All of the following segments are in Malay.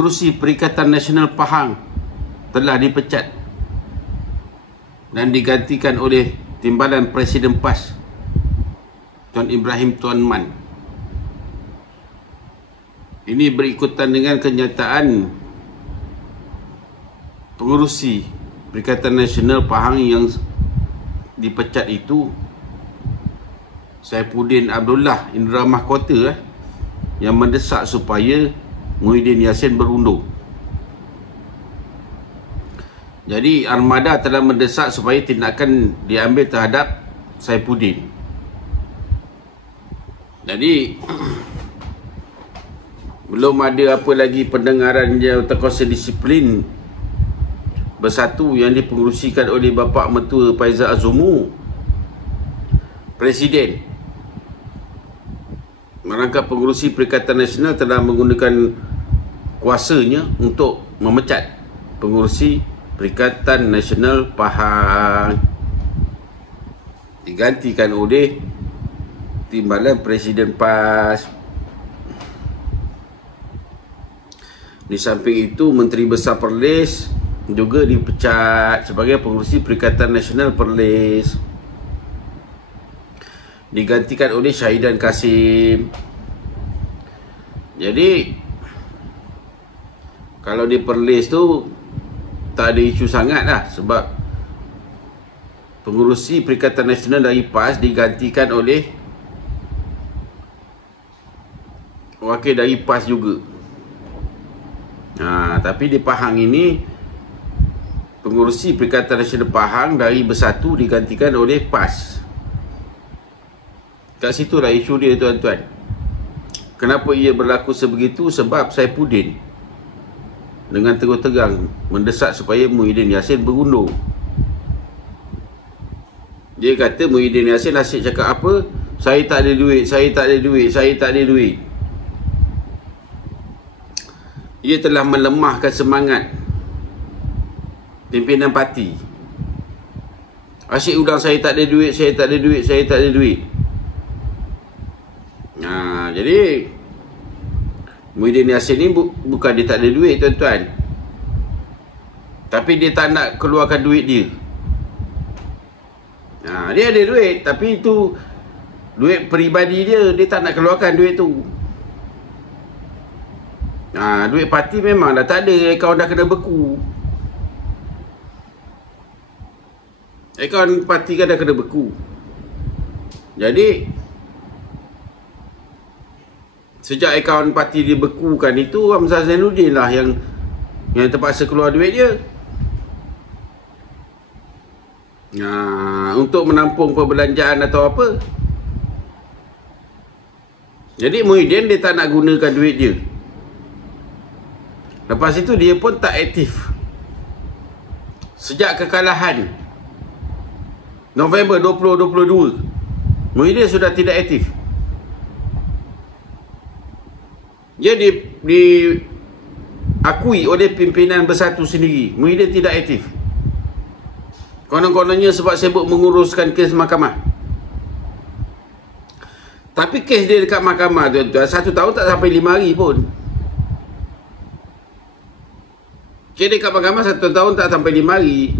Pengerusi Perikatan Nasional Pahang telah dipecat dan digantikan oleh Timbalan Presiden PAS Tuan Ibrahim Tuan Man. Ini berikutan dengan kenyataan pengerusi Perikatan Nasional Pahang yang dipecat itu, Saifuddin Abdullah Indra Mahkota, yang mendesak supaya Muhyiddin Yassin berundur. Jadi armada telah mendesak supaya tindakan diambil terhadap Saifuddin. Jadi belum ada apa lagi pendengaran Jawatankuasa Disiplin Bersatu yang dipengerusikan oleh Bapa Mentua Faizal Azumu. Presiden merangkap pengerusi Perikatan Nasional telah menggunakan kuasanya untuk memecat pengerusi Perikatan Nasional Pahang, digantikan oleh Timbalan Presiden PAS. Di samping itu, Menteri Besar Perlis juga dipecat sebagai pengerusi Perikatan Nasional Perlis, digantikan oleh Syahidan Kasim. Jadi kalau di Perlis tu tak ada isu sangat lah, sebab pengerusi Perikatan Nasional dari PAS digantikan oleh wakil dari PAS juga. Tapi di Pahang ini, pengerusi Perikatan Nasional Pahang dari Bersatu digantikan oleh PAS. Kat situ lah isu dia, tuan-tuan. Kenapa ia berlaku sebegitu? Sebab Saifuddin dengan terang-terang mendesak supaya Muhyiddin Yassin berundur. Dia kata Muhyiddin Yassin asyik cakap apa? Saya tak ada duit, saya tak ada duit, saya tak ada duit. Ia telah melemahkan semangat pimpinan parti. Asyik udang saya tak ada duit, saya tak ada duit, saya tak ada duit. Jadi Muhyiddin Yassin ni bukan dia tak ada duit, tuan-tuan, tapi dia tak nak keluarkan duit dia. Dia ada duit, tapi itu duit peribadi dia, dia tak nak keluarkan duit tu. Duit parti memang dah tak ada, akaun dah kena beku. Akaun parti kan dah kena beku. Jadi sejak akaun parti dibekukan itu, Hamzah Zainuddin lah yang terpaksa keluar duit dia. Untuk menampung perbelanjaan atau apa. Jadi Muhyiddin dia tak nak gunakan duit dia. Lepas itu dia pun tak aktif. Sejak kekalahan November 2022, Muhyiddin sudah tidak aktif. Dia diakui oleh pimpinan Bersatu sendiri, Muhyiddin tidak aktif. Konon-kononnya sebab sibuk menguruskan kes mahkamah. Tapi kes dia dekat mahkamah, tuan-tuan, 1 tahun tak sampai 5 hari pun. Kes dekat mahkamah 1 tahun tak sampai 5 hari.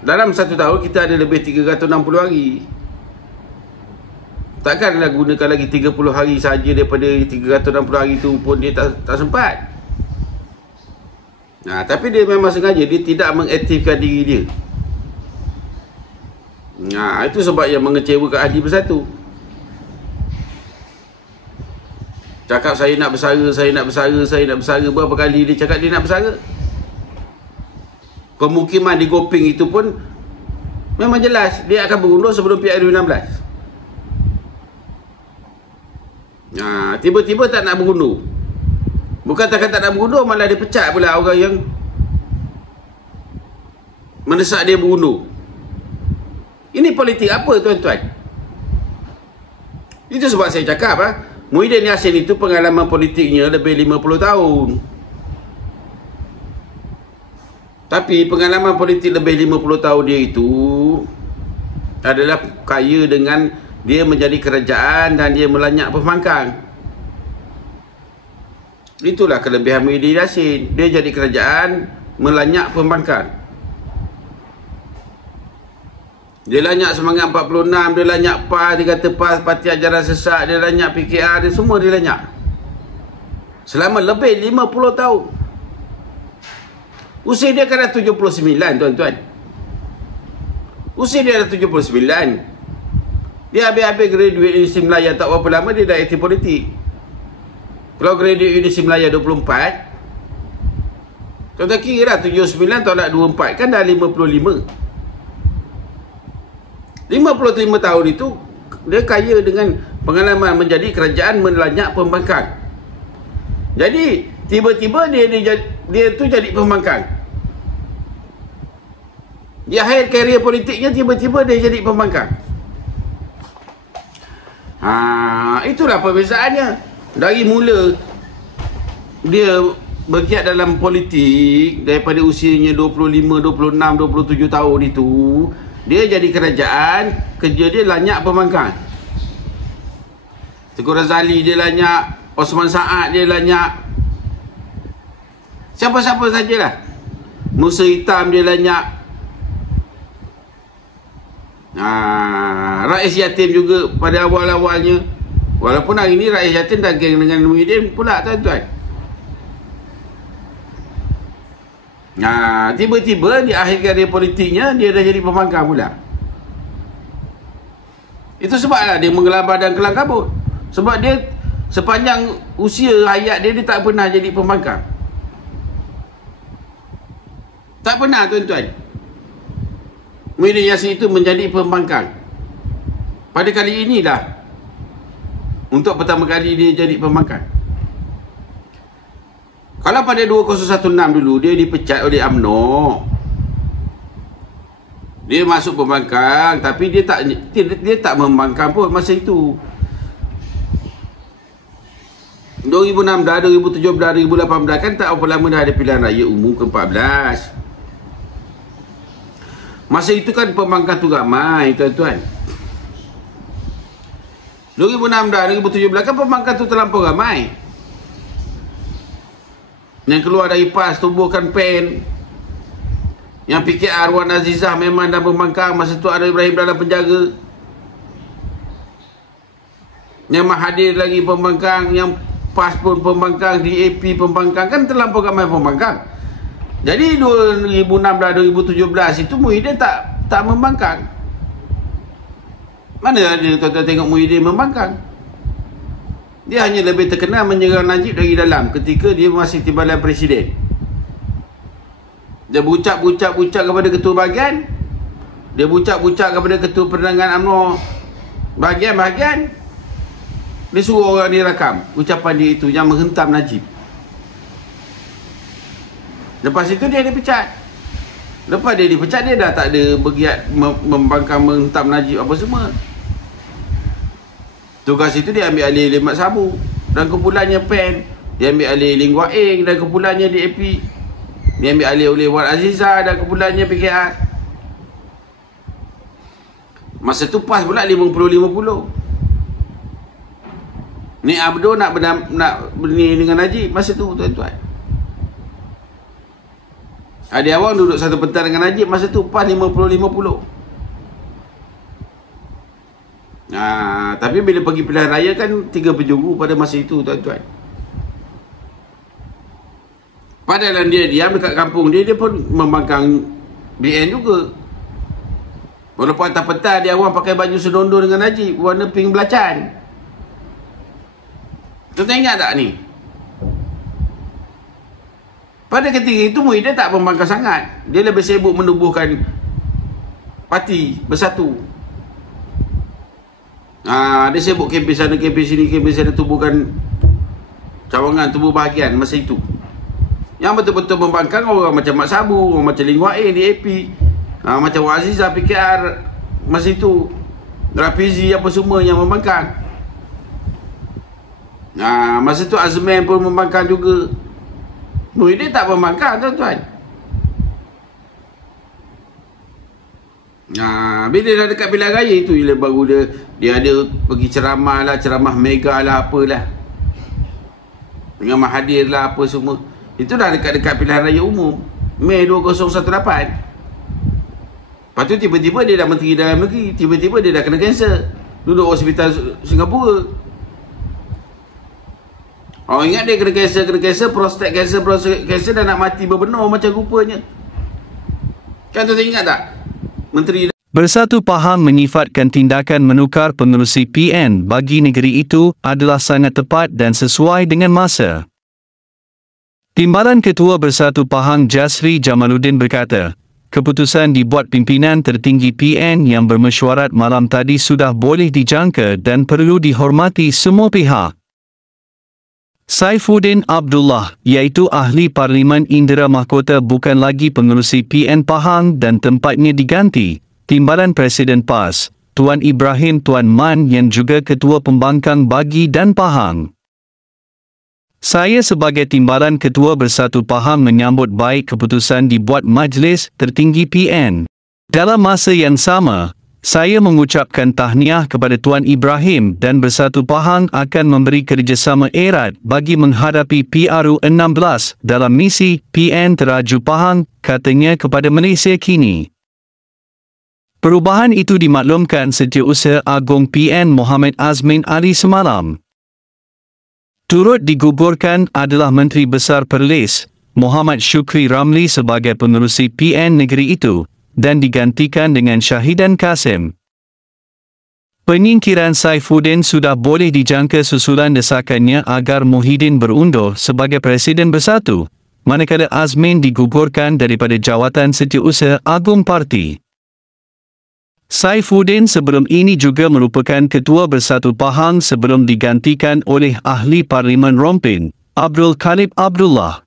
Dalam 1 tahun kita ada lebih 360 hari. Takkanlah gunakan lagi 30 hari saja daripada 360 hari itu pun dia tak sempat. Tapi dia memang sengaja, dia tidak mengaktifkan diri dia. Itu sebab yang mengecewakan ahli Bersatu. Cakap saya nak bersara, saya nak bersara, saya nak bersara. Berapa kali dia cakap dia nak bersara? Pemukiman di Goping itu pun memang jelas dia akan berundur sebelum PRU16. Tiba-tiba tak nak berundur. Bukan tak nak berundur, malah dia pecat pula orang yang mendesak dia berundur. Ini politik apa, tuan-tuan? Itu sebab saya cakap Muhyiddin Yassin itu pengalaman politiknya lebih 50 tahun. Tapi pengalaman politik lebih 50 tahun dia itu adalah kaya dengan dia menjadi kerajaan dan dia melanyak pembangkang. Itulah kelebihan Muhyiddin Yassin. Dia jadi kerajaan melanyak pembangkang. Dia lanyak Semangat 46, dia lanyak PAS, dia kata PAS Parti Ajaran Sesat, dia lanyak PKR, dia semua dia lanyak. Selama lebih 50 tahun. Usia dia kan dah 79, tuan-tuan. Usia dia dah 79. Dia habis-habis graduate Universiti Melaya tak berapa lama, dia dah aktif politik. Kalau graduate Universiti Melaya 24, tuan-tuan kira dah 79 tolak 24, kan dah 55. 55 tahun itu dia kaya dengan pengalaman menjadi kerajaan melanyak pembangkang. Jadi tiba-tiba dia tu jadi pembangkang. Di akhir karier politiknya tiba-tiba dia jadi pembangkang. Itulah perbezaannya. Dari mula dia bergiat dalam politik daripada usianya 25, 26, 27 tahun itu, dia jadi kerajaan, kerja dia lanyak pembangkang. Tengku Razali dia lanyak, Osman Saad dia lanyak, siapa-siapa sajalah. Musa Hitam dia lanyak. Rais Yatim juga pada awal-awalnya. Walaupun hari ni Rais Yatim dah geng dengan Muhyiddin pula, tuan-tuan. Tiba-tiba di akhir karier politiknya dia dah jadi pembangkang pula. Itu sebablah dia menggelabah dan kelang kabut. Sebab dia sepanjang usia hayat dia tak pernah jadi pembangkang. Tak pernah, tuan-tuan. Muhyiddin Yassin itu menjadi pembangkang. Pada kali inilah untuk pertama kali dia jadi pembangkang. Kalau pada 2016 dulu dia dipecat oleh UMNO, dia masuk pembangkang, tapi dia tak membangkang pun masa itu. 2016, 2017, 2018 kan tak apa lama dah ada pilihan raya umum ke-14. Masa itu kan pembangkang tu ramai, tuan-tuan. 2016, 2017 kan pembangkang tu terlampau ramai. Yang keluar dari PAS tubuhkan PEN. Yang PKR Wan Azizah memang dah pembangkang. Masa tu ada Ibrahim dalam penjara. Yang Mahathir lagi pembangkang. Yang PAS pun pembangkang. DAP pembangkang. Kan terlampau ramai pembangkang. Jadi 2016-2017 itu Muhyiddin tak membangkang. Mana ada tuan-tuan tengok Muhyiddin membangkang? Dia hanya lebih terkenal menyerang Najib dari dalam ketika dia masih timbalan presiden. Dia bucak-bucak kepada ketua bahagian. Dia bucak-bucak kepada ketua penerangan UMNO bahagian-bahagian. Dia suruh orang dia rakam ucapan dia itu yang menghentam Najib. Lepas itu dia dipecat. Lepas dia dipecat, dia dah tak ada bergiat membangkang menghentam Najib apa semua. Tugas itu dia ambil alih oleh Mat Sabu dan kumpulannya PEN. Dia ambil alih Ling Wah Eng dan kumpulannya DAP. Dia ambil alih oleh Wan Azizah dan kumpulannya PKR. Masa tu PAS pula 50-50. Ni Abdul nak berni dengan Najib masa tu, tuan-tuan. Ada awang duduk satu pentas dengan Najib masa tu PAS 50-50. Tapi bila pergi pilihan raya kan 3 penjuru pada masa itu, tuan-tuan. Padahal dia diam dekat kampung dia pun membangkang BN juga. Walaupun atas petang dia orang pakai baju sedondo dengan Najib warna pink belacan. Tuan-tuan ingat tak ni? Pada ketika itu Muhyiddin tak membangkang sangat. Dia lebih sibuk menubuhkan parti bersatu. Dia sibuk kempen sana, kempen sini, kempen sana, tubuhkan cawangan, tubuh bahagian masa itu. Yang betul-betul membangkang orang macam Mat Sabu, orang macam Ling Wah Eng, DAP, macam Wan Azizah, PKR masa itu, Rafizi apa semua yang membangkang. Masa tu Azman pun membangkang juga. Muhyiddin tak membangkang, tuan-tuan. Bila dah dekat pilihan raya itu baru dia ada pergi ceramah lah, ceramah mega lah, apalah. dengan Mahathir lah apa semua. Itu dah dekat-dekat pilihan raya umum Mei 2018. Lepas tu tiba-tiba dia dah Menteri Dalam Negeri, tiba-tiba dia dah kena kanser, duduk hospital Singapura. Orang ingat dia kena kanser, prostat kanser dah nak mati berbenar macam rupanya. Kan tuan ingat tak? Menteri Bersatu Pahang menyifatkan tindakan menukar pengerusi PN bagi negeri itu adalah sangat tepat dan sesuai dengan masa. Timbalan Ketua Bersatu Pahang Jasri Jamaluddin berkata, keputusan dibuat pimpinan tertinggi PN yang bermesyuarat malam tadi sudah boleh dijangka dan perlu dihormati semua pihak. Saifuddin Abdullah, iaitu Ahli Parlimen Indera Mahkota bukan lagi pengerusi PN Pahang dan tempatnya diganti. Timbalan Presiden PAS, Tuan Ibrahim Tuan Man yang juga Ketua Pembangkang Bagi dan Pahang. Saya sebagai Timbalan Ketua Bersatu Pahang menyambut baik keputusan dibuat Majlis Tertinggi PN. Dalam masa yang sama, saya mengucapkan tahniah kepada Tuan Ibrahim dan Bersatu Pahang akan memberi kerjasama erat bagi menghadapi PRU 16 dalam misi PN Teraju Pahang, katanya kepada Malaysia Kini. Perubahan itu dimaklumkan Setiausaha Agung PN Mohamed Azmin Ali semalam. Turut digugurkan adalah Menteri Besar Perlis, Muhammad Shukri Ramli sebagai pengerusi PN negeri itu dan digantikan dengan Syahidan Kasim. Penyingkiran Saifuddin sudah boleh dijangka susulan desakannya agar Muhyiddin berundur sebagai Presiden Bersatu, manakala Azmin digugurkan daripada jawatan Setiausaha Agung Parti. Saifuddin sebelum ini juga merupakan Ketua Bersatu Pahang sebelum digantikan oleh Ahli Parlimen Rompin, Abdul Khalib Abdullah.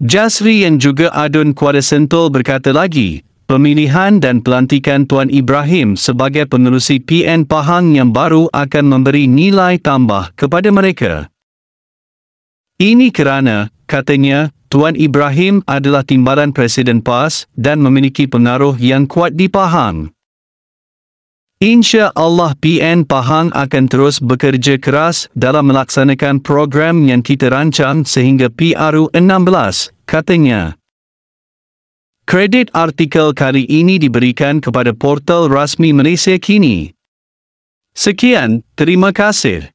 Jasri yang juga Adun Kuala Sentul berkata lagi, pemilihan dan pelantikan Tuan Ibrahim sebagai pengerusi PN Pahang yang baru akan memberi nilai tambah kepada mereka. Ini kerana, katanya, Tuan Ibrahim adalah timbalan Presiden PAS dan memiliki pengaruh yang kuat di Pahang. Insya-Allah PN Pahang akan terus bekerja keras dalam melaksanakan program yang kita rancang sehingga PRU 16, katanya. Kredit artikel kali ini diberikan kepada portal rasmi Malaysia Kini. Sekian, terima kasih.